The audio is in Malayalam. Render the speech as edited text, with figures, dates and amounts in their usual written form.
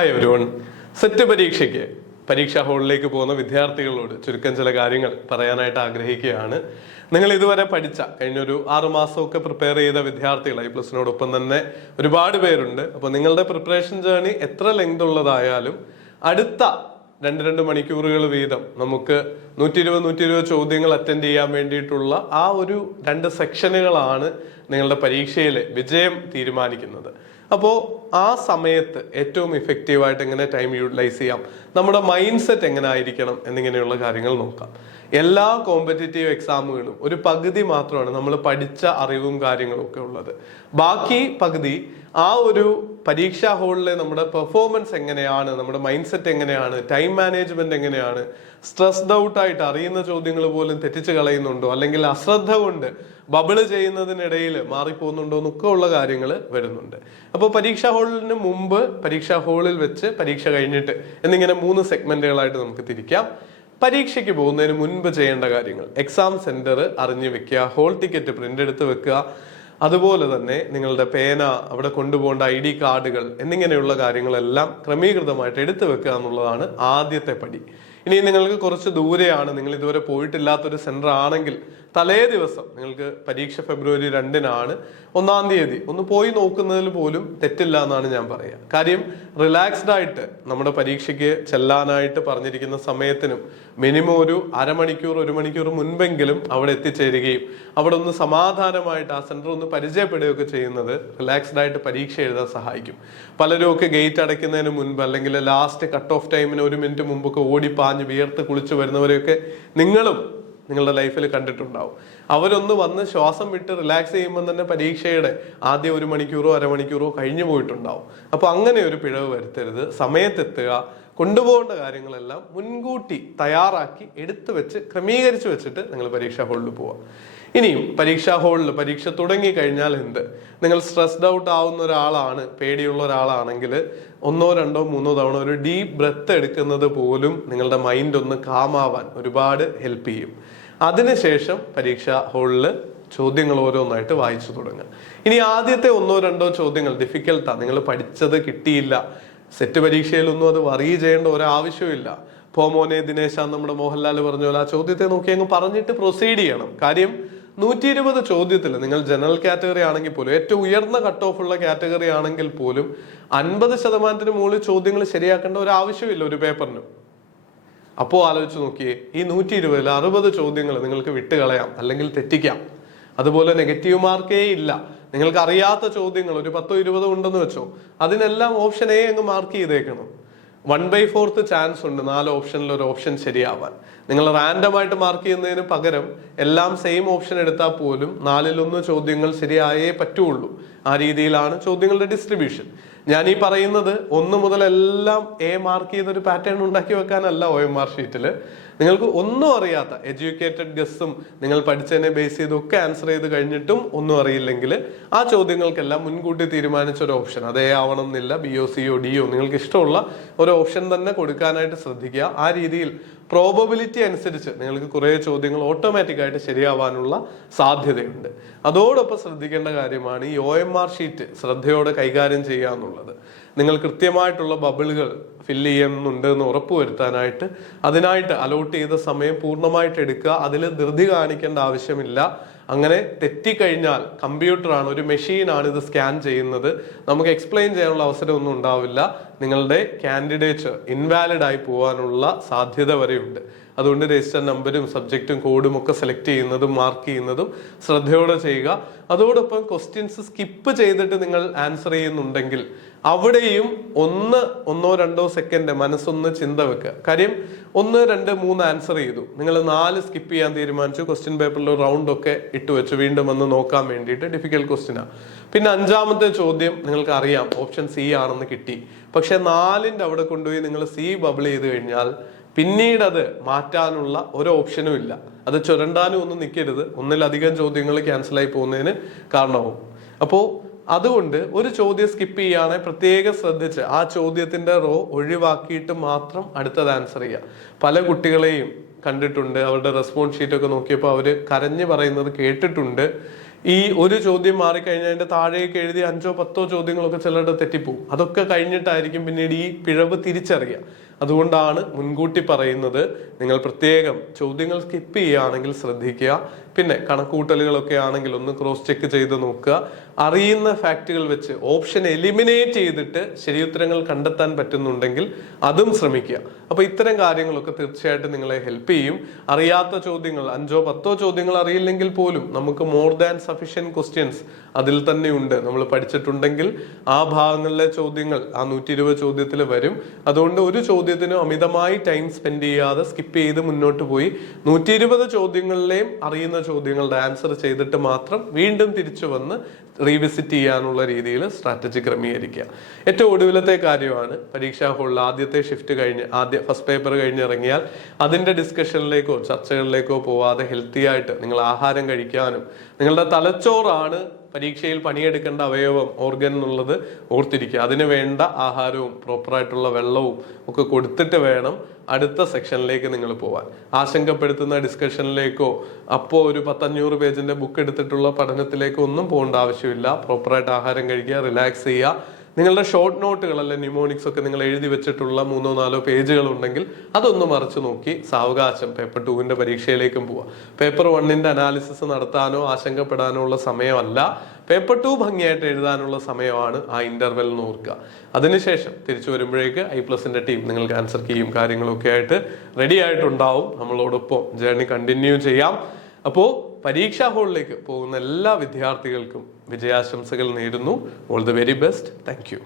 Hi everyone. സെറ്റ് പരീക്ഷാ ഹാളിലേക്ക് പോകുന്ന വിദ്യാർത്ഥികളോട് ചുരുക്കം ചില കാര്യങ്ങൾ പറയാനായിട്ട് ആഗ്രഹിക്കുകയാണ്. നിങ്ങൾ ഇതുവരെ പഠിച്ച കഴിഞ്ഞൊരു 6 മാസമൊക്കെ പ്രിപ്പയർ ചെയ്ത വിദ്യാർത്ഥികൾ IPLSനോടൊപ്പം തന്നെ ഒരുപാട് പേരുണ്ട്. അപ്പോൾ നിങ്ങളുടെ പ്രിപ്പറേഷൻ ജേർണി എത്ര ലെങ്ത് ഉള്ളതായാലും അടുത്ത 2 മണിക്കൂറുകൾ വീതം നമുക്ക് 120 ചോദ്യങ്ങൾ അറ്റൻഡ് ചെയ്യാൻ വേണ്ടിയിട്ടുള്ള ആ ഒരു 2 സെക്ഷനുകളാണ് നിങ്ങളുടെ പരീക്ഷയിലെ വിജയം തീരുമാനിക്കുന്നത്. അപ്പോൾ ആ സമയത്ത് ഏറ്റവും ഇഫക്റ്റീവായിട്ട് എങ്ങനെ ടൈം യൂട്ടിലൈസ് ചെയ്യാം, നമ്മുടെ മൈൻഡ് സെറ്റ് എങ്ങനെ ആയിരിക്കണം എന്നിങ്ങനെയുള്ള കാര്യങ്ങൾ നോക്കാം. എല്ലാ കോമ്പറ്റേറ്റീവ് എക്സാമുകളും ഒരു പകുതി മാത്രമാണ് നമ്മൾ പഠിച്ച അറിവും കാര്യങ്ങളും ഒക്കെ ഉള്ളത്. ബാക്കി പകുതി ആ ഒരു പരീക്ഷാ ഹാളിലെ നമ്മുടെ പെർഫോമൻസ് എങ്ങനെയാണ്, നമ്മുടെ മൈൻഡ് സെറ്റ് എങ്ങനെയാണ്, ടൈം മാനേജ്മെന്റ് എങ്ങനെയാണ്, സ്ട്രെസ്ഡ് ഔട്ട് ആയിട്ട് അറിയുന്ന ചോദ്യങ്ങൾ പോലും തെറ്റിച്ച് കളയുന്നുണ്ടോ, അല്ലെങ്കിൽ അശ്രദ്ധ കൊണ്ട് ബബിള് ചെയ്യുന്നതിനിടയിൽ മാറിപ്പോകുന്നുണ്ടോ എന്നൊക്കെ ഉള്ള കാര്യങ്ങൾ വരുന്നുണ്ട്. അപ്പോൾ പരീക്ഷാ ഹാളിന് മുമ്പ്, പരീക്ഷാ ഹാളിൽ വെച്ച്, പരീക്ഷ കഴിഞ്ഞിട്ട് എന്നിങ്ങനെ 3 സെഗ്മെന്റുകളായിട്ട് നമുക്ക് തിരിക്കാം. പരീക്ഷയ്ക്ക് പോകുന്നതിന് മുൻപ് ചെയ്യേണ്ട കാര്യങ്ങൾ: എക്സാം സെന്റർ അറിഞ്ഞു വെക്കുക, ഹോൾ ടിക്കറ്റ് പ്രിന്റ് എടുത്ത് വെക്കുക, അതുപോലെ തന്നെ നിങ്ങളുടെ പേന, അവിടെ കൊണ്ടുപോകേണ്ട ID കാർഡുകൾ എന്നിങ്ങനെയുള്ള കാര്യങ്ങളെല്ലാം ക്രമീകൃതമായിട്ട് എടുത്തു വെക്കുക എന്നുള്ളതാണ് ആദ്യത്തെ പടി. ഇനി നിങ്ങൾക്ക് കുറച്ച് ദൂരെയാണ്, നിങ്ങൾ ഇതുവരെ പോയിട്ടില്ലാത്തൊരു സെന്റർ ആണെങ്കിൽ തലേ ദിവസം, നിങ്ങൾക്ക് പരീക്ഷ ഫെബ്രുവരി 2-നാണ്, 1-ാം തീയതി ഒന്ന് പോയി നോക്കുന്നതിൽ പോലും തെറ്റില്ല എന്നാണ് ഞാൻ പറയുക. കാര്യം റിലാക്സ്ഡ് ആയിട്ട് നമ്മുടെ പരീക്ഷയ്ക്ക് ചെല്ലാനായിട്ട് പറഞ്ഞിരിക്കുന്ന സമയത്തിനും മിനിമം ഒരു അരമണിക്കൂർ 1 മണിക്കൂർ മുൻപെങ്കിലും അവിടെ എത്തിച്ചേരുകയും അവിടെ ഒന്ന് സമാധാനമായിട്ട് ആ സെന്റർ ഒന്ന് പരിചയപ്പെടുകയൊക്കെ ചെയ്യുന്നത് റിലാക്സ്ഡ് ആയിട്ട് പരീക്ഷ എഴുതാൻ സഹായിക്കും. പലരും ഒക്കെ ഗേറ്റ് അടയ്ക്കുന്നതിന് മുൻപ് അല്ലെങ്കിൽ ലാസ്റ്റ് കട്ട് ഓഫ് ടൈമിന് 1 മിനിറ്റ് മുമ്പൊക്കെ ഓടിപ്പാഞ്ഞ് വിയർത്ത് കുളിച്ച് വരുന്നവരെയൊക്കെ നിങ്ങളും നിങ്ങളുടെ ലൈഫിൽ കണ്ടിട്ടുണ്ടാവും. അവരൊന്ന് വന്ന് ശ്വാസം വിട്ട് റിലാക്സ് ചെയ്യുമ്പോൾ തന്നെ പരീക്ഷയുടെ ആദ്യം 1 മണിക്കൂറോ അരമണിക്കൂറോ കഴിഞ്ഞു പോയിട്ടുണ്ടാവും. അപ്പൊ അങ്ങനെ ഒരു പിഴവ് വരുത്തരുത്. സമയത്തെത്തുക, കൊണ്ടുപോകേണ്ട കാര്യങ്ങളെല്ലാം മുൻകൂട്ടി തയ്യാറാക്കി എടുത്തു വെച്ച് ക്രമീകരിച്ചു വെച്ചിട്ട് നിങ്ങൾ പരീക്ഷാ ഹാളിൽ പോവാം. ഇനിയും പരീക്ഷാ ഹാളിൽ പരീക്ഷ തുടങ്ങി കഴിഞ്ഞാൽ നിങ്ങൾ സ്ട്രെസ്ഡ് ഔട്ട് ആവുന്ന ഒരാളാണ്, പേടിയുള്ള ഒരാളാണെങ്കിൽ 1, 2, 3 തവണ ഒരു ഡീപ്പ് ബ്രെത്ത് എടുക്കുന്നത് പോലും നിങ്ങളുടെ മൈൻഡ് ഒന്ന് കാമാവാൻ ഒരുപാട് ഹെൽപ്പ് ചെയ്യും. അതിനുശേഷം പരീക്ഷാ ഹാളിൽ ചോദ്യങ്ങൾ ഓരോന്നായിട്ട് വായിച്ചു തുടങ്ങുക. ഇനി ആദ്യത്തെ 1, 2 ചോദ്യങ്ങൾ ഡിഫിക്കൽട്ടാ, നിങ്ങൾ പഠിച്ചത് കിട്ടിയില്ല, സെറ്റ് പരീക്ഷയിലൊന്നും അത് വറി ചെയ്യേണ്ട ഒരാവശ്യമില്ല. പോമോനെ ദിനേശ, നമ്മുടെ മോഹൻലാൽ പറഞ്ഞ പോലെ ആ ചോദ്യത്തെ നോക്കി അങ്ങ് പറഞ്ഞിട്ട് പ്രൊസീഡ് ചെയ്യണം. കാര്യം 120 ചോദ്യത്തിൽ നിങ്ങൾ ജനറൽ കാറ്റഗറി ആണെങ്കിൽ പോലും, ഏറ്റവും ഉയർന്ന കട്ട് ഓഫ് ഉള്ള കാറ്റഗറി ആണെങ്കിൽ പോലും 50% മുകളിൽ ചോദ്യങ്ങൾ ശരിയാക്കേണ്ട ഒരു ആവശ്യമില്ല ഒരു പേപ്പറിനും. അപ്പോൾ ആലോചിച്ച് നോക്കിയേ, ഈ 120-ൽ 60 ചോദ്യങ്ങൾ നിങ്ങൾക്ക് വിട്ടുകളയാം അല്ലെങ്കിൽ തെറ്റിക്കാം. അതുപോലെ നെഗറ്റീവ് മാർക്കേ ഇല്ല. നിങ്ങൾക്ക് അറിയാത്ത ചോദ്യങ്ങൾ ഒരു 10-20 ഉണ്ടെന്ന് വെച്ചോ, അതിനെല്ലാം ഓപ്ഷൻ A അങ്ങ് മാർക്ക് ചെയ്തേക്കണം. 1/4 ചാൻസ് ഉണ്ട് 4 ഓപ്ഷനിൽ ഒരു ഓപ്ഷൻ ശരിയാവാൻ. നിങ്ങൾ റാൻഡമായിട്ട് മാർക്ക് ചെയ്യുന്നതിന് പകരം എല്ലാം സെയിം ഓപ്ഷൻ എടുത്താൽ പോലും 4-ൽ 1 ചോദ്യങ്ങൾ ശരിയായേ പറ്റുള്ളൂ. ആ രീതിയിലാണ് ചോദ്യങ്ങളുടെ ഡിസ്ട്രിബ്യൂഷൻ. ഞാൻ ഈ പറയുന്നത് 1 മുതൽ എല്ലാം A മാർക്ക് ചെയ്തൊരു പാറ്റേൺ ഉണ്ടാക്കി വെക്കാനല്ല. OMR ഷീറ്റിൽ നിങ്ങൾക്ക് ഒന്നും അറിയാത്ത എഡ്യൂക്കേറ്റഡ് ഗസ്സും നിങ്ങൾ പഠിച്ചതിനെ ബേസ് ചെയ്തൊക്കെ ആൻസർ ചെയ്ത് കഴിഞ്ഞിട്ടും ഒന്നും അറിയില്ലെങ്കിൽ ആ ചോദ്യങ്ങൾക്കെല്ലാം മുൻകൂട്ടി തീരുമാനിച്ച ഒരു ഓപ്ഷൻ, അത് A ആവണം എന്നില്ല, BO CO DO നിങ്ങൾക്ക് ഇഷ്ടമുള്ള ഒരു ഓപ്ഷൻ തന്നെ കൊടുക്കാനായിട്ട് ശ്രദ്ധിക്കുക. ആ രീതിയിൽ പ്രോബബിലിറ്റി അനുസരിച്ച് നിങ്ങൾക്ക് കുറേ ചോദ്യങ്ങൾ ഓട്ടോമാറ്റിക്കായിട്ട് ശരിയാവാനുള്ള സാധ്യതയുണ്ട്. അതോടൊപ്പം ശ്രദ്ധിക്കേണ്ട കാര്യമാണ് ഈ OMR ഷീറ്റ് ശ്രദ്ധയോടെ കൈകാര്യം ചെയ്യുക എന്നുള്ളത്. നിങ്ങൾ കൃത്യമായിട്ടുള്ള ബബിളുകൾ ഫില്ല് ചെയ്യുന്നുണ്ട് എന്ന് ഉറപ്പുവരുത്താനായിട്ട് അതിനായിട്ട് അലോട്ട് ചെയ്ത സമയം പൂർണ്ണമായിട്ട് എടുക്കുക. അതിൽ ധൃതി കാണിക്കേണ്ട ആവശ്യമില്ല. അങ്ങനെ തെറ്റിക്കഴിഞ്ഞാൽ കമ്പ്യൂട്ടറാണ്, ഒരു മെഷീനാണ് ഇത് സ്കാൻ ചെയ്യുന്നത്. നമുക്ക് എക്സ്പ്ലെയിൻ ചെയ്യാനുള്ള അവസരമൊന്നും ഉണ്ടാവില്ല. നിങ്ങളുടെ കാൻഡിഡേറ്റ് ഇൻവാലിഡ് ആയി പോകാനുള്ള സാധ്യത വരെയുണ്ട്. അതുകൊണ്ട് രജിസ്റ്റർ നമ്പരും സബ്ജക്റ്റും കോഡും ഒക്കെ സെലക്ട് ചെയ്യുന്നതും മാർക്ക് ചെയ്യുന്നതും ശ്രദ്ധയോടെ ചെയ്യുക. അതോടൊപ്പം ക്വസ്റ്റ്യൻസ് സ്കിപ്പ് ചെയ്തിട്ട് നിങ്ങൾ ആൻസർ ചെയ്യുന്നുണ്ടെങ്കിൽ അവിടെയും 1, 2 സെക്കൻഡ് മനസ്സൊന്ന് ചിന്ത വെക്കുക. കാര്യം 1, 2, 3 ആൻസർ ചെയ്തു, നിങ്ങൾ 4 സ്കിപ്പ് ചെയ്യാൻ തീരുമാനിച്ചു, ക്വസ്റ്റ്യൻ പേപ്പറിൽ റൗണ്ട് ഒക്കെ ഇട്ട് വെച്ചു വീണ്ടും വന്ന് നോക്കാൻ വേണ്ടിയിട്ട്. ഡിഫിക്കൽട്ട് ക്വസ്റ്റ്യനാ. പിന്നെ 5ാമത്തെ ചോദ്യം നിങ്ങൾക്ക് അറിയാം ഓപ്ഷൻ C ആണെന്ന് കിട്ടി, പക്ഷെ 4ന്റെ അവിടെ കൊണ്ടുപോയി നിങ്ങൾ C ബബിൾ ചെയ്ത് കഴിഞ്ഞാൽ പിന്നീട് അത് മാറ്റാനുള്ള ഒരു ഓപ്ഷനും ഇല്ല. അത് ചുരണ്ടാനും ഒന്നും നിൽക്കരുത്, 1-ലധികം ചോദ്യങ്ങൾ ക്യാൻസലായി പോകുന്നതിന് കാരണമാവും. അപ്പോൾ അതുകൊണ്ട് ഒരു ചോദ്യം സ്കിപ്പ് ചെയ്യുകയാണെങ്കിൽ പ്രത്യേകം ശ്രദ്ധിച്ച് ആ ചോദ്യത്തിന്റെ റോ ഒഴിവാക്കിയിട്ട് മാത്രം അടുത്തത് ആൻസർ ചെയ്യുക. പല കുട്ടികളെയും കണ്ടിട്ടുണ്ട്, അവരുടെ റെസ്പോൺസ് ഷീറ്റൊക്കെ നോക്കിയപ്പോൾ അവർ കരഞ്ഞു പറയുന്നത് കേട്ടിട്ടുണ്ട്. ഈ ഒരു ചോദ്യം മാറിക്കഴിഞ്ഞാൽ അതിന്റെ താഴേക്ക് എഴുതി 5 or 10 ചോദ്യങ്ങളൊക്കെ ചിലരുടെ തെറ്റിപ്പോവും. അതൊക്കെ കഴിഞ്ഞിട്ടായിരിക്കും പിന്നീട് ഈ പിഴവ് തിരിച്ചറിയുക. അതുകൊണ്ടാണ് മുൻകൂട്ടി പറയുന്നത്, നിങ്ങൾ പ്രത്യേകം ചോദ്യങ്ങൾ സ്കിപ്പ് ചെയ്യുകയാണെങ്കിൽ ശ്രദ്ധിക്കുക. പിന്നെ കണക്കൂട്ടലുകളൊക്കെ ആണെങ്കിൽ ഒന്ന് ക്രോസ് ചെക്ക് ചെയ്ത് നോക്കുക. അറിയുന്ന ഫാക്റ്റുകൾ വെച്ച് ഓപ്ഷൻ എലിമിനേറ്റ് ചെയ്തിട്ട് ശരിയുത്തരങ്ങൾ കണ്ടെത്താൻ പറ്റുന്നുണ്ടെങ്കിൽ അതും ശ്രമിക്കുക. അപ്പൊ ഇത്തരം കാര്യങ്ങളൊക്കെ തീർച്ചയായിട്ടും നിങ്ങളെ ഹെൽപ്പ് ചെയ്യും. അറിയാത്ത ചോദ്യങ്ങൾ 5 or 10 ചോദ്യങ്ങൾ അറിയില്ലെങ്കിൽ പോലും നമുക്ക് മോർ ദാൻ സഫിഷ്യന്റ് ക്വസ്റ്റ്യൻസ് അതിൽ തന്നെ ഉണ്ട്. നമ്മൾ പഠിച്ചിട്ടുണ്ടെങ്കിൽ ആ ഭാഗങ്ങളിലെ ചോദ്യങ്ങൾ ആ 120 ചോദ്യത്തിൽ വരും. അതുകൊണ്ട് ഒരു ചോദ്യത്തിന് അമിതമായി ടൈം സ്പെൻഡ് ചെയ്യാതെ സ്കിപ്പ് ചെയ്ത് മുന്നോട്ട് പോയി 120 ചോദ്യങ്ങളിലെയും അറിയുന്ന ചോദ്യങ്ങളുടെ ആൻസർ ചെയ്തിട്ട് മാത്രം വീണ്ടും തിരിച്ചു വന്ന് റീവിസിറ്റ് ചെയ്യാനുള്ള രീതിയിൽ സ്ട്രാറ്റജി ക്രമീകരിക്കുക. ഏറ്റവും ഒടുവിലത്തെ കാര്യമാണ്, പരീക്ഷാ ഹാളിൽ ആദ്യത്തെ ഷിഫ്റ്റ് കഴിഞ്ഞ് ഫസ്റ്റ് പേപ്പർ കഴിഞ്ഞിറങ്ങിയാൽ അതിന്റെ ഡിസ്കഷനിലേക്കോ ചർച്ചകളിലേക്കോ പോവാതെ ഹെൽത്തി ആയിട്ട് നിങ്ങൾ ആഹാരം കഴിക്കാനും, നിങ്ങളുടെ തലച്ചോറാണ് പരീക്ഷയിൽ പണിയെടുക്കേണ്ട അവയവം, ഓർഗൻ എന്നുള്ളത് ഓർത്തിരിക്കുക. അതിന് വേണ്ട ആഹാരവും പ്രോപ്പറായിട്ടുള്ള വെള്ളവും ഒക്കെ കൊടുത്തിട്ട് വേണം അടുത്ത സെക്ഷനിലേക്ക് നിങ്ങൾ പോവാൻ. ആശങ്കപ്പെടുത്തുന്ന ഡിസ്കഷനിലേക്കോ അപ്പോൾ ഒരു 500 പേജിന്റെ ബുക്ക് എടുത്തിട്ടുള്ള പഠനത്തിലേക്കോ ഒന്നും പോകേണ്ട ആവശ്യമില്ല. പ്രോപ്പറായിട്ട് ആഹാരം കഴിക്കുക, റിലാക്സ് ചെയ്യുക. നിങ്ങളുടെ ഷോർട്ട് നോട്ടുകൾ അല്ലെ ന്യൂമോണിക്സ് ഒക്കെ നിങ്ങൾ എഴുതി വെച്ചിട്ടുള്ള 3 or 4 പേജുകൾ ഉണ്ടെങ്കിൽ അതൊന്ന് മറിച്ചു നോക്കി സാവകാശം പേപ്പർ 2 പരീക്ഷയിലേക്കും പോവാം. പേപ്പർ 1 അനാലിസിസ് നടത്താനോ ആശങ്കപ്പെടാനോ ഉള്ള സമയമല്ല, പേപ്പർ 2 ഭംഗിയായിട്ട് എഴുതാനുള്ള സമയമാണ് ആ ഇന്റർവെൽ എന്ന് ഓർക്കുക. അതിനുശേഷം തിരിച്ചു വരുമ്പോഴേക്ക് I+ന്റെ ടീം നിങ്ങൾക്ക് ആൻസർ കീയും കാര്യങ്ങളൊക്കെ ആയിട്ട് റെഡി ആയിട്ടുണ്ടാവും. നമ്മളോടൊപ്പം ജേർണി കണ്ടിന്യൂ ചെയ്യാം. അപ്പോൾ പരീക്ഷാ ഹാളിലേക്ക് പോകുന്ന എല്ലാ വിദ്യാർത്ഥികൾക്കും വിജയാശംസകൾ നേരുന്നു. All the very best. Thank you.